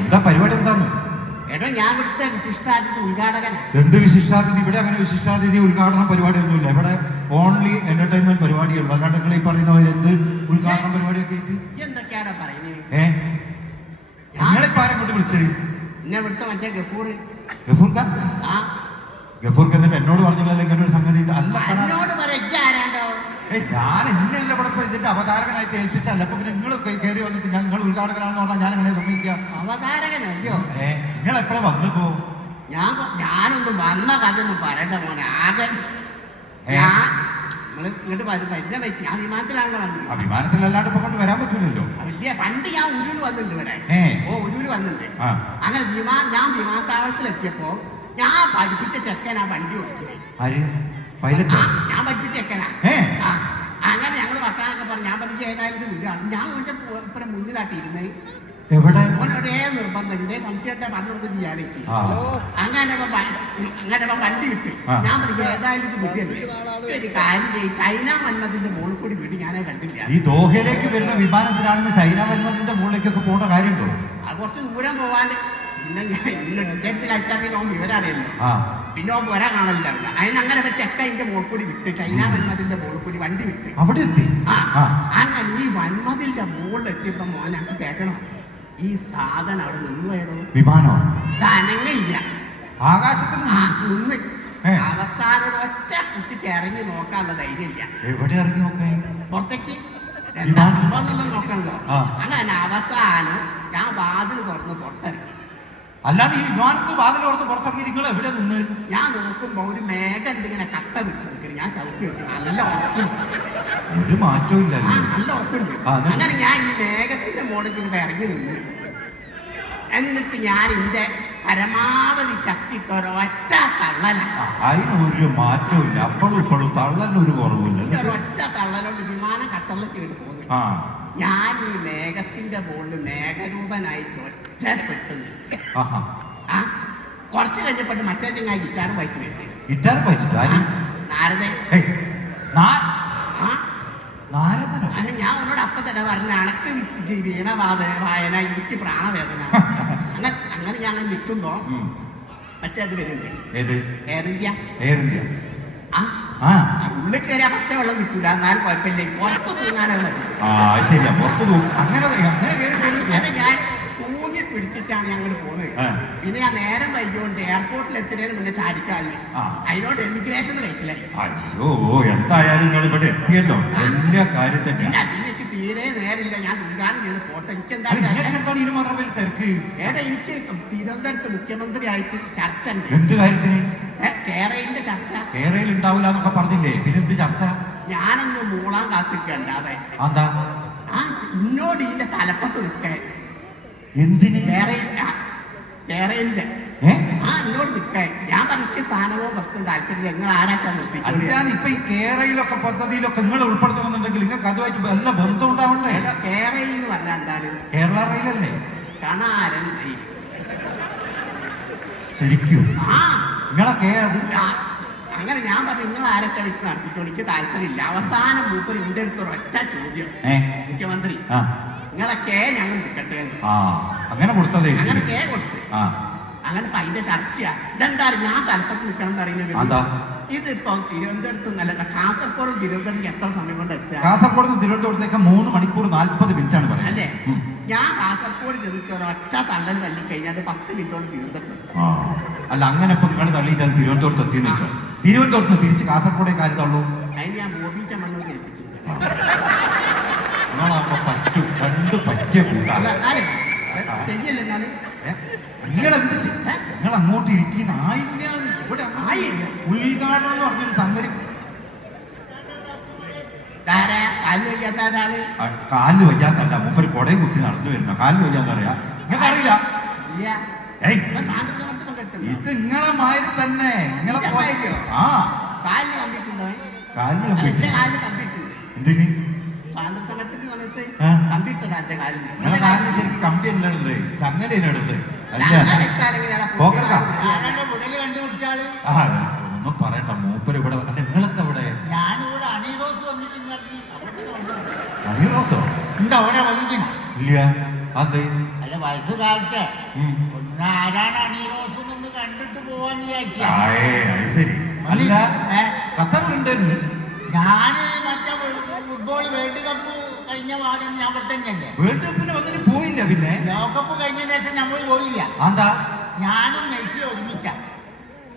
എന്താ പരിപാടി എന്താന്ന് എടോ ഞാൻ ഇവിടുത്തെ വിശിഷ്ടാതിഥി ഉദ്ഘാടകനാ. എന്ത് വിശിഷ്ടാതിഥി? ഇവിടെ അങ്ങനെ വിശിഷ്ടാതിഥി ഉദ്ഘാടന പരിപാടിയൊന്നുമില്ല. ഇവിടെ ഓൺലി എന്റർടൈൻമെന്റ് പരിപാടിയുള്ളൂ. അല്ലാണ്ട് നിങ്ങൾ ഈ പറയുന്നവർ എന്ത് ഉദ്ഘാടന പരിപാടിയൊക്കെ എന്തൊക്കെയാണ് പറയുന്നത് ഏ? നിങ്ങളിപ്പോ ആരെ കൊണ്ട് വിളിച്ചത്? എന്നെ ഇവിടുത്തെ മറ്റേ ഗഫൂർ. ഗഫൂർക്ക? ആ. എന്നിട്ട് എന്നോട് പറഞ്ഞില്ലല്ലോ ഇങ്ങനെ ഒരു സംഗതി ഉണ്ട് അല്ല കടാ. എന്നോട് പറയാ ഇജ്ജ് ആരാണ്ടോ ഏയ് ഞാൻ എന്നെയല്ല ഇവിടെ ഇതിന്റെ അവതാരകനായിട്ട് ഏൽപ്പിച്ചല്ല അപ്പൊ പിന്നെ നിങ്ങൾ കയറി വന്നിട്ട് ഞങ്ങൾ ഉദ്ഘാടകനാണെന്ന് പറഞ്ഞാൽ ഞാൻ എങ്ങനെ സമ്മതിക്കുക? അവതാരകനല്ലോ ഏ നിങ്ങൾ എപ്പോഴാ ഞാൻ പ- ഞാനൊന്നും വന്ന കഥയൊന്നും പറയണ്ട മോനെ ആകെ ഞാൻ ഇങ്ങോട്ട് പരിചയം വെച്ച് ഞാൻ വിമാനത്തിലാണല്ലോ വന്നത്. അഭിമാനത്തിലല്ലാണ്ട് ഇപ്പൊ കൊണ്ട് വരാൻ പറ്റൂലല്ലോ. വലിയ പണ്ട് ഞാൻ ഉരുൾ വന്നിട്ടുണ്ട് ഇവിടെ. ഓ ഉരുൾ വന്നിട്ടുണ്ട്. അങ്ങനെ വിമാ ഞാൻ വിമാനത്താവളത്തിലെത്തിയപ്പോ ഞാൻ പഠിപ്പിച്ച ചെക്കൻ ആ വണ്ടി ഓടിക്കുന്നത് പൈലറ്റ് ഞാൻ ഏ. അങ്ങനെ ഞങ്ങൾ വർത്താനൊക്കെ പറഞ്ഞു. ഞാൻ ഏതായാലും മുന്നിലാട്ടി ഇരുന്നത് എവിടെ? അവൻ ഒരേ നിർബന്ധം. ഇതേ സംശയം പറഞ്ഞു കൊടുക്കും ചെയ്യാനേക്ക് ആ. അങ്ങനെ അവൻ വ- അങ്ങനെ അവൻ വണ്ടി വിട്ട്. ഞാൻ പറഞ്ഞു ഏതായാലും ഇത് ഒരു കാര്യം ചെയ്യും. ചൈന മന്മതിന്റെ മുകളിൽ കൂടി വിടി ഞാനേ കണ്ടില്ല. ഈ ദോഹയിലേക്ക് വരുന്ന വിമാനത്തിലാണെന്ന് ചൈന വന്മതിന്റെ മുകളിലേക്കൊക്കെ പോകേണ്ട കാര്യമുണ്ടോ? കുറച്ച് ദൂരം പോവാൻ പിന്നെ ഞാൻ ഇന്ന് എന്റെ അടുത്ത് കഴിച്ചാൽ പിന്നെ അവൻ വിവരം അറിയല്ലോ ആ പിന്നെ ചെക്ക കൂടി വിട്ട് ചൈന വന്മതിന്റെ വണ്ടി വിട്ട്. അവിടെ എത്തി? ആ. ആ. അങ്ങനെ ഈ വന്മതിന്റെ മുകളിൽ എത്തിയപ്പോ മോൻ ഞങ്ങൾക്ക് കേൾക്കണം. ഈ സാധനം അവിടെ നിന്ന് വിമാനോ? ആ നിന്ന്? നിന്ന്. ഏ. അവസാനം ഒറ്റ കുട്ടിക്ക് ഇറങ്ങി നോക്കാനുള്ള ധൈര്യമില്ല എവിടെ ഇറങ്ങി നോക്കേ? പുറത്തേക്ക്. എന്താ വിമാനം? സംഭവം എന്നുള്ളത് നോക്കണല്ലോ ആ. അങ്ങനെ അവസാനം ഞാൻ വാതിൽ തുറന്ന് പുറത്തിറങ്ങി. അല്ലാതെ ഈ വിമാനത്ത് വാതിലോർത്ത് പുറത്തൊക്കെ പുറത്തിറങ്ങി നിങ്ങൾ എവിടെ നിന്ന്? ഞാൻ നോക്കുമ്പോ ഒരു മേഘ എന്തിങ്ങനെ കട്ട പിടിച്ച് നിൽക്കുന്നു. ഞാൻ ചവിട്ടി വെക്കുന്നു. നല്ല ഉറപ്പുണ്ട് ഒരു മാറ്റവും ആ ഇല്ലല്ലോ നല്ല ഉറപ്പുണ്ട് അങ്ങനെ ഞാൻ ഈ മേഘത്തിന്റെ മുകളിൽ ഇങ്ങനെ ഇറങ്ങി നിന്ന് എന്നിട്ട് ഞാൻ എന്റെ പരമാവധി ശക്തി ഒറ്റ തള്ളലാണ് അതിനൊരു മാറ്റവും ഇല്ല. അപ്പോഴും ഇപ്പോഴും തള്ളലൊരു കുറവില്ല ഒറ്റ തള്ളലോട് തള്ളലോണ്ട് വിമാനം കട്ടളിലേക്ക് കയറി പോകുന്നു ആ. ഞാൻ ഈ മേഘത്തിന്റെ മുകളിൽ മേഘരൂപനായി ഒറ്റപ്പെട്ടു ആഹാ. ആ? കുറച്ച് കഴിഞ്ഞപ്പോൾ മറ്റേ ചങ്ങായി ഗിറ്റാറും വായിച്ചു വരുന്നത്. ഗിറ്റാർ വായിച്ചിട്ട് നാരദൻ. നാരദനോ? അത് ഞാൻ അവനോട് അപ്പൊ തന്നെ പറഞ്ഞു അണക്ക് വീണവാദന വീണ വാദന വായന എനിക്ക് പ്രാണവേദന. അങ്ങനെ അങ്ങനെ ഞാൻ നിൽക്കുമ്പോ മറ്റേ അത് വരുന്നുണ്ട്. ഏത്? എയർ ഇന്ത്യ എയർ ആ? ഉള്ളിൽ കയറിയ പച്ചവെള്ളം കിട്ടൂല. എന്നാലും കുഴപ്പമില്ല. പുറത്ത് തൂങ്ങാനാണ് മതി. ആ ശരിയാ. പുറത്ത് പോകും അങ്ങനെ അങ്ങനെ കയറി അങ്ങനെ ഞാൻ തൂങ്ങി പിടിച്ചിട്ടാണ് ഞങ്ങൾ പോകുന്നത് ആ. പിന്നെ ഞാൻ നേരം വൈകിയോണ്ട് എയർപോർട്ടിൽ എത്തുന്നതിന് മുന്നേ ചാടിക്കാറില്ല. ആ. അതിനോട് എമിഗ്രേഷൻ കഴിച്ചില്ലായി അയ്യോ എന്തായാലും നിങ്ങൾ ഇവിടെ എത്തിയല്ലോ. വലിയ കാര്യം പിന്നെ തന്നെയാണ് എനിക്ക് തീരെ നേരില്ല ഞാൻ ഉദ്ഘാടനം ചെയ്ത് പോട്ടെ. എനിക്ക് എന്താ എന്താണ് ഇതിന് മാത്രം വലിയ തിരക്ക്? ഏടാ എനിക്ക് തിരുവനന്തപുരത്ത് മുഖ്യമന്ത്രിയായിട്ട് ചർച്ച ഉണ്ട്. എന്ത് കാര്യത്തിന്? ഏ, ചർച്ച. കേരളയിൽ ഉണ്ടാവില്ല എന്നൊക്കെ പറഞ്ഞില്ലേ? പിന്നെന്ത് ചർച്ച? ഞാനൊന്ന് മൂളാൻ കാത്തിക്കണ്ടാവേ എന്താ ആ ഇന്നോട് ഇതിന്റെ തലപ്പത്ത് നിൽക്കാൻ എന്തിന്? കേരളിന്റെ ഏ? ആ എന്നോട് നിൽക്കാൻ ഞാൻ പറഞ്ഞ സ്ഥാനമോ വസ്തു താല്പര്യം നിങ്ങൾ ആരാച്ചാ നിർത്തിച്ചോളി അല്ലാതെ ഇപ്പൊ ഈ പദ്ധതിയിലൊക്കെ നിങ്ങൾ ഉൾപ്പെടുത്തണമെന്നുണ്ടെങ്കിൽ നിങ്ങൾക്ക് അതുമായിട്ട് നല്ല ബന്ധം ഉണ്ടാവണ്ടേ? കേരളയിൽ എന്ന് പറഞ്ഞാൽ എന്താണ്? കേരള റെയിലല്ലേ? കണാരൻ. ശരിക്കും? ആ നിങ്ങളെ അങ്ങനെ ഞാൻ പറഞ്ഞു നിങ്ങൾ ആരൊക്കെ വിട്ട് നടത്തിട്ടോ എനിക്ക് താല്പര്യമില്ല. അവസാനം മൂപ്പർ എന്റെ അടുത്ത് ഒരൊറ്റ ചോദ്യം. മുഖ്യമന്ത്രി നിങ്ങളൊക്കെ ഞങ്ങൾ നിൽക്കട്ടെ അങ്ങനെ കൊടുത്തേ അങ്ങനെ കേ കൊടുത്ത്. അങ്ങനെ അതിന്റെ ചർച്ചയാ. ഇതെന്താ ഞാൻ തലപ്പത്ത് നിൽക്കണം എന്ന്? അറിയുന്നത് ഇതിപ്പോ തിരുവനന്തപുരത്ത് നല്ല കാസർഗോഡ് തിരുവനന്തപുരത്ത് എത്ര സമയം കൊണ്ട് എത്തുക? കാസർഗോഡ് തിരുവനന്തപുരത്തേക്ക് മൂന്ന് മണിക്കൂർ നാല്പത് മിനിറ്റ് ആണ് പറയുന്നത് ഉം. ഞാൻ കാസർഗോഡ് ചെന്നിട്ട് ഒരൊറ്റ തള്ളൽ തള്ളിക്കഴിഞ്ഞാൽ അത് പത്ത് മിനിറ്റോട് തിരുവനന്തപുരത്ത് എത്തും. അല്ല അങ്ങനെ ഇപ്പൊ നിങ്ങൾ തള്ളിയിട്ട് അത് തിരുവനന്തപുരത്ത് എത്തിയെന്ന് വെച്ചോ? തിരുവനന്തപുരത്ത് തിരിച്ച് കാസർഗോഡേ കാര്യം തള്ളൂ? അതിന് ഞാൻ ബോബിച്ച മണ്ണൂർ ഏൽപ്പിച്ചു. നിങ്ങളാകുമ്പോ പറ്റും. രണ്ട് പറ്റിയ കൂട്ടാണ് ശരിയല്ലേ ഞാൻ നിങ്ങൾ എന്ത് നിങ്ങൾ അങ്ങോട്ട് ഇരിക്കുന്ന ആയില്ല. ഇവിടെ ആയില്ല. ഉദ്ഘാടനം എന്ന് പറഞ്ഞൊരു സംഗതി കാലിന് വയ്യാത്ത ഒരാൾ ആ, വയ്യാത്തല്ല. മൂപ്പര് കൊടയും കുത്തി നടന്നു വരുന്ന. കാലു വയ്യാത്തറിയാ നിങ്ങൾക്ക് അറിയില്ല? ഇല്ല. ഏയ്. ഇപ്പൊ സ്വാതന്ത്ര്യ സമരത്തിൽ പങ്കെടുത്തില്ല. ഇത് നിങ്ങളെ മാതിരി തന്നെ. നിങ്ങളെ ആ. കാലിന് കമ്പിട്ടുണ്ടോ കാലിന് എന്റെ കമ്പിട്ട് കാലിന് കമ്പിട്ടുണ്ട് എന്തിന്? സ്വാതന്ത്ര്യ സമരത്തിന്റെ സമയത്ത് ആ. കമ്പിട്ടതാ എന്റെ കാലിന്. നിങ്ങളെ കാലിന് ശരിക്കും കമ്പി അല്ല ഇടുന്നത് ചങ്ങല ഇടുന്നത് അല്ല അങ്ങനെ ഇട്ടാൽ എങ്ങനെയാടാ പോക്കർക്കാ? പൊട്ടിയത്? കണ്ടുപിടിച്ചാൾ ആ ഒന്നും പറയണ്ട. മൂപ്പര് ഇവിടെ അല്ല നിങ്ങളെന്താ അമീറോസോ എന്താ അവിടെ വന്നിട്ടില്ല ഇല്ല അതെ അല്ല വയസ്സ് കാലത്തെ ഉം. ഒന്ന് ആരാണ് അണീറോസ് ഒന്ന് കണ്ടിട്ട് പോവാന്ന് വിചാരിച്ച? ആയേ, ശരി. അല്ല? ഖത്തറിലുണ്ടായിരുന്നു ഞാൻ മറ്റേ ഫുട്ബോൾ വേൾഡ് കപ്പ് കഴിഞ്ഞ ഞാൻ ഇവിടെ തന്നെയല്ലേ? വേൾഡ് കപ്പിന് വന്നിട്ട് പോയില്ല പിന്നെ? ലോകകപ്പ് കഴിഞ്ഞ ശേഷം നമ്മൾ പോയില്ല. എന്താ ഞാനും മെസ്സി ഒരുമിച്ച.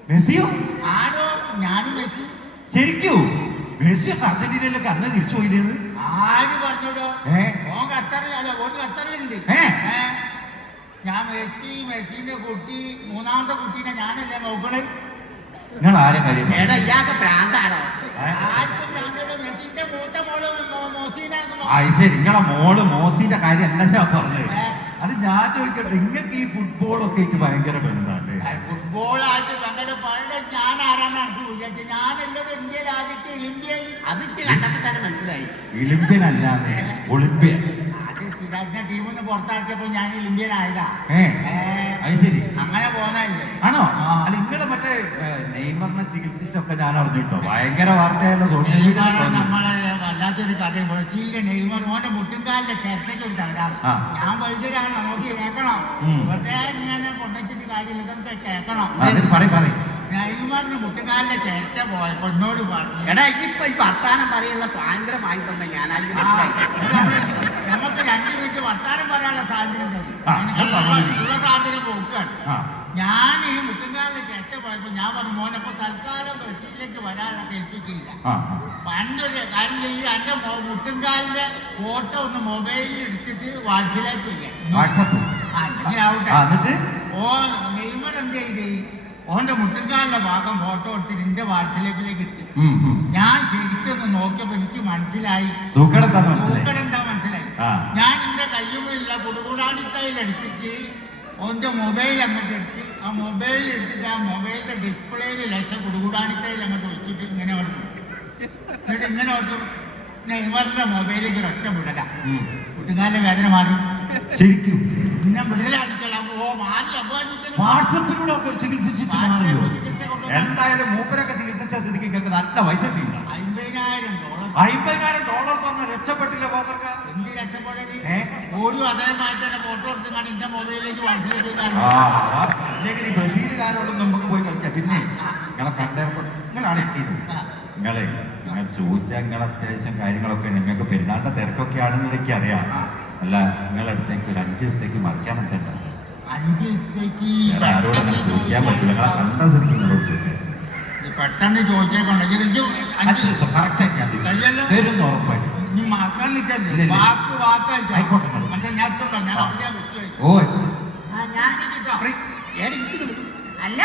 മെസ്സിയോ? ആരോ ഞാനും മെസ്സി. ശരിക്കും? മെസ്സി അർജന്റീനയിലൊക്കെ അന്ന് തിരിച്ചു പോയില്ലേന്ന്? ആര് പറഞ്ഞോടോ? ഓൻ ഖത്തറിലുണ്ട്? ഞാൻ മെസ്സി മെസ്സിന്റെ കുട്ടി മൂന്നാമത്തെ കുട്ടീനെ ഞാനല്ലേ നോക്കണേ? നിങ്ങൾ ആരെ കാര്യം എടാ? ഇയാൾക്ക് പ്രാന്താണോ? ആർക്കും ഭ്രാന്തോടോ മെസ്സിന്റെ മൂത്ത മോൾ മോ- മോസീനെ ഒന്ന് അത് ശരി നിങ്ങളെ മോൾ മോസിന്റെ കാര്യം അല്ല ഞാൻ പറഞ്ഞത്. അത് ഞാൻ ചോദിക്കട്ടെ നിങ്ങൾക്ക് ഈ ഫുട്ബോളൊക്കെ എനിക്ക് ഭയങ്കര ബന്ധമല്ലേ ഫുട്ബോളായിട്ട് പങ്കെടു പണ്ട് ഞാൻ ആരാന്നാണ് വിചാരിച്ചത് ഞാനല്ലോ ഇന്ത്യ ആദ്യത്തെ ഒളിമ്പിയൻ അതിക്ക് കണ്ടപ്പോ തന്നെ മനസ്സിലായി. ഒളിമ്പ്യൻ അല്ലാതെ ഒളിമ്പ്യൻ. അത് സിരാജിനെ ടീമിൽ നിന്ന് പുറത്താക്കിയപ്പോൾ ഞാൻ ഒളിമ്പിയൻ ആയതാ ഏ. ഏ, അത് ശരി. അങ്ങനെ പോന്നല്ലേ ആണോ? അല്ല നിങ്ങളെ മറ്റേ നെയ്മറിനെ ചികിത്സിച്ചൊക്കെ ഞാൻ അറിഞ്ഞിട്ടോ? ഭയങ്കര വാർത്തയല്ലോ സോഷ്യൽ മീഡിയ നമ്മളെ വല്ലാത്തൊരു കഥ ബ്രസീലിന്റെ നെയ്മർ ഓന്റെ മുട്ടുംകാലിന്റെ ചേർത്തേക്ക് ഒരു തകരാറ്. ഞാൻ വൈദ്യരാണ് നോക്കി കേൾക്കണം. വെറുതെ ഇങ്ങനെ കൊണ്ടുവച്ചിട്ട് കാര്യമില്ല ഇതൊക്കെ കേൾക്കണം. പറയും പറയും. നെയ്മറിന് മുട്ടുംകാലിന്റെ ചേർച്ച പോയപ്പോ എന്നോട് പറഞ്ഞു എടാ ഇപ്പൊ ഈ വർത്താനം പറയാനുള്ള സ്വാതന്ത്ര്യം തന്നെ ഞാൻ നമുക്ക് രണ്ട് മിനിറ്റ് വർത്താനം പറയാനുള്ള സ്വാതന്ത്ര്യം തരും. ഉള്ള സ്വാതന്ത്ര്യം പോക്കുകയാണ് ഞാൻ ഈ മുട്ടുകാലിന്റെ ചേർച്ച പോയപ്പോ ഞാൻ പറഞ്ഞു മോനപ്പോ തൽക്കാലം ബ്രസീലിലേക്ക് വരാനുള്ള കേൾപ്പിക്കില്ല പണ്ടൊരു കാര്യം ചെയ്യുക എന്റെ മുട്ടുംകാലിന്റെ ഫോട്ടോ ഒന്ന് മൊബൈലിൽ എടുത്തിട്ട് വാട്സിലേക്ക് ചെയ്യാം വാട്സപ്പ്. ആ അങ്ങനെ ആവട്ടെ. ആ എന്നിട്ട് ഓ നെയ്മർ എന്ത് ചെയ്ത്? ഓന്റെ മുട്ടുംകാലിന്റെ ഭാഗം ഫോട്ടോ എടുത്തിട്ട് എന്റെ വാട്സിലേക്ക് ഇട്ട്. ഞാൻ ശരിക്കൊന്ന് നോക്കിയപ്പോ എനിക്ക് മനസ്സിലായി. സൂക്കടെന്താ മനസ്സിലായി. ഞാൻ എന്റെ കയ്യുമില്ല കുടുകുടാടി തൈൽ എടുത്തിട്ട് ഓന്റെ മൊബൈൽ അങ്ങോട്ട് എടുത്ത്. ആ മൊബൈൽ എടുത്തിട്ട് ആ മൊബൈലിന്റെ ഡിസ്പ്ലേയിൽ ലക്ഷ കുടുകൂടാണിത്തയിൽ അങ്ങോട്ട് വെച്ചിട്ട് ഇങ്ങനെ ഓടും. എന്നിട്ട് ഇങ്ങനെ ഓട്ടും നെയ്മറിന്റെ മൊബൈലേക്ക് ഒറ്റ വിടല. കുട്ടിക്കാലിന്റെ വേദന മാറി. ശരിക്കും. പിന്നെ അപ്പൊ വാട്സപ്പിലൂടെ ഒക്കെ ചികിത്സിച്ചിട്ട് മാറിയോ? എന്തായാലും മൂപ്പരൊക്കെ ചികിത്സിച്ച സ്ഥിതിക്ക് നിങ്ങൾക്ക് നല്ല പൈസ കിട്ടിയില്ല. അമ്പതിനായിരം ഡോളർ. അയ്മ്പതിനായിരം ഡോളർ പറഞ്ഞ രക്ഷപ്പെട്ടില്ല പോത്തർക്ക് എന്ത് രക്ഷപ്പെടലി ഏ? ഒരു അതേമായി തന്നെ ഫോട്ടോ എടുത്ത് കണ്ട് എന്റെ മൊബൈലിലേക്ക് അല്ലെങ്കിൽ ബ്രസീലുകാരോടൊന്നും നമുക്ക് പോയി കളിക്കാം. പിന്നെ നിങ്ങളെ കണ്ടേർക്കും നിങ്ങളാണ് എത്തിയത്. നിങ്ങളെ നിങ്ങൾ ചോദിച്ചാൽ നിങ്ങൾ അത്യാവശ്യം കാര്യങ്ങളൊക്കെ നിങ്ങൾക്ക് പെരുന്നാളിന്റെ തിരക്കൊക്കെ ആണെന്ന് എനിക്ക് അറിയാം. അല്ല നിങ്ങളടുത്തേക്ക് ഒരു അഞ്ച് ദിവസത്തേക്ക് മറിക്കാൻ എന്തുണ്ടാവും ആരോടും അങ്ങനെ ചോദിക്കാൻ പറ്റില്ല. കണ്ട സ്ഥിതിക്ക് നിങ്ങളോട് ചോദിക്കാൻ ഈ പെട്ടെന്ന് ചോദിച്ചേക്കണ്ട. കഴിയല്ലോ? ഉറപ്പായിട്ട്. ഇനി മറക്കാൻ നിൽക്കല്ലേ? വാക്ക് വാക്കായിട്ട് ആയിക്കോട്ടെ. മറ്റേ ഞാൻ എത്തുണ്ടോ ഞാൻ. അവിടെ വെച്ചു ഓ അല്ല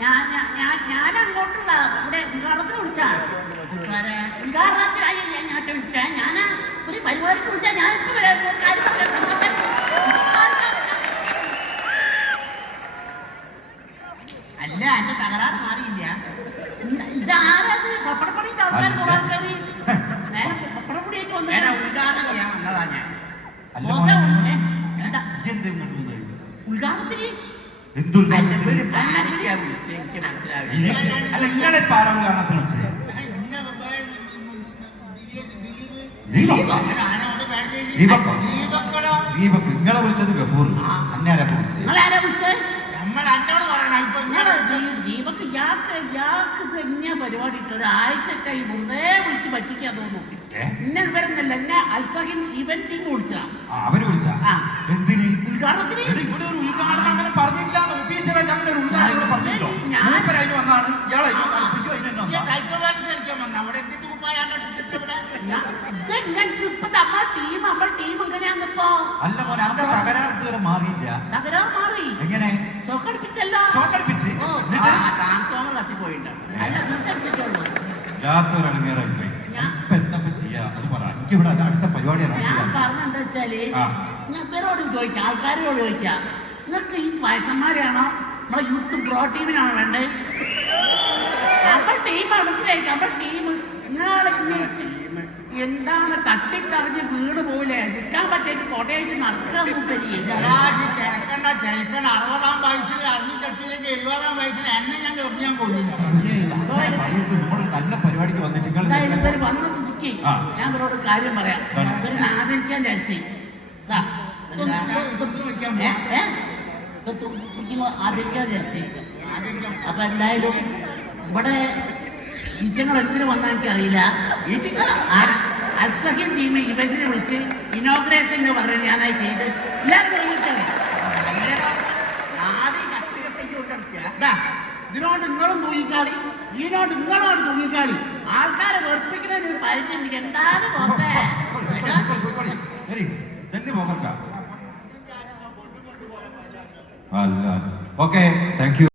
ഞാൻ ഞാൻ- ഞാൻ അങ്ങോട്ടുള്ള ഇവിടെ ഉദ്ഘാടനത്തിന് വിളിച്ചാ കൂട്ടുകാരെ, ഉദ്ഘാടനത്തിനായി ഞാൻ ഞാൻ വിളിക്കാൻ ഞാൻ ഒരു പരിപാടിക്ക് വിളിച്ചാൽ ഞാൻ ഇപ്പൊ വരാം. ഒരു കാര്യം പറയാം. അല്ല എന്റെ തകരാറ് മാറിയില്ല. ഇതാരത്? പപ്പടപ്പടിയുടെ ആൾക്കാർ പപ്പടപ്പൊടിയായിട്ട് വന്നു ഉദ്ഘാടനം ചെയ്യാൻ വന്നതാ ഞാൻ. മോശം എന്താ ഉദ്ഘാടനത്തിന് നിങ്ങളെ പാരം കാരണത്തിന് വെച്ചത് വിളിച്ചത് ഗഫൂർ. അന്നേരം അന്നേരെ വിളിച്ചത് ഇയാൾക്ക് തന്നെയാ തന്നെ പരിപാടി ഇട്ട് ഒരാഴ്ച ഈ വെറുതെ വിളിച്ച് പറ്റിക്കാൻ തോന്നുന്നു. എന്നെ ഇവരെന്നല്ല എന്നെ അൽഫഹിൻ ഇവന്റിങ് വിളിച്ചാ? ഇപ്പൊ അവർ ടീം. എന്തിന്? ഉദ്ഘാടനത്തിന്? ഇവിടെ ഒരു ഉദ്ഘാടനം അങ്ങനെ പറഞ്ഞില്ല ഒഫീഷ്യലായിട്ട് അങ്ങനെ ഒരു ഉദ്ഘാടനം ഇവിടെ പറഞ്ഞില്ലോ ഞാൻ- മൂപ്പരായിട്ട് വന്നാണ്. ഇയാളെ കൽപ്പിക്കോ അതിനെന്നാ ഈ സൈക്കോപാക്സ് കളിക്കാൻ വന്ന. ഇല്ലാത്തൊരടങ്ങേറായി പോയി. ഞാൻ- ഇപ്പൊ എന്താ ചെയ്യാ? അത് പറ. എനിക്ക് ഇവിടെ അത് അടുത്ത പരിപാടിയാണ് ഞാൻ പറഞ്ഞെന്താ എന്താ വെച്ചാൽ ആ. ഞാൻ ഇവരോട് ചോദിക്കാം ആൾക്കാരോട് ചോദിക്കാം. നിങ്ങൾക്ക് ഈ വയസ്സന്മാരെയാണോ? നമ്മളെ യൂത്ത് പ്രോ ടീമിനാണോ വേണ്ടത് നമ്മൾ ടീം അടുത്തിലേക്ക് നമ്മൾ ടീം നിങ്ങളെ എന്താണ് തട്ടിത്തറിഞ്ഞ് വീട് പോലെ നിൽക്കാൻ പറ്റിയിട്ട് കൊടയായിട്ട് നടക്കുക മൂപ്പരി എടാ, ഈ കിഴക്കണ്ട ചെലക്കണ്ട അറുപതാം വയസ്സിൽ അറിഞ്ഞിട്ടെത്തില്ലെങ്കിൽ എഴുപതാം വയസ്സിൽ എന്നെ ഞാൻ ഞാൻ കൊല്ലില്ല മയ്യത്ത് നമ്മൾ നല്ല പരിപാടിക്ക് വന്നിട്ട് നിങ്ങൾ ഇവർ വന്ന സ്ഥിതിക്ക് ആ. ഞാൻ ഇവരോട് കാര്യം പറയാം. എന്താണ്? ഇവർ ആദരിക്കാൻ വിചാരിച്ചു. ആദരിക്കാൻ ഇതൊന്ന് ഞാൻ ഇതൊന്ന് വെക്കാൻ ഏ? പോവാം. ഏ? ഇത് തു- കുട്ടികൾ ആദ്യത്തെ ജനിച്ചേക്കും ആദ്യം അപ്പൊ എന്തായാലും ഇവിടെ ഈറ്റങ്ങൾ എന്തിനു വന്നാൽ എനിക്കറിയില്ല. അറിയില്ല അൽസഹ്യം ടീം ഇവന്റിനെ വിളിച്ച് ഇനോഗ്രേഷൻ എന്ന് പറഞ്ഞ് ഞാനായി ചെയ്ത് ആദ്യം കൊണ്ടിരിക്കുക ദാ, ഇതിനോട് നിങ്ങളും തൂങ്ങിക്കാളി. ഇതിനോട് നിങ്ങളോട് തൂങ്ങിക്കാളി ആൾക്കാരെ വെറുപ്പിക്കുന്ന ഒരു പരിചയം എന്താണ് അല്ല. Okay thank you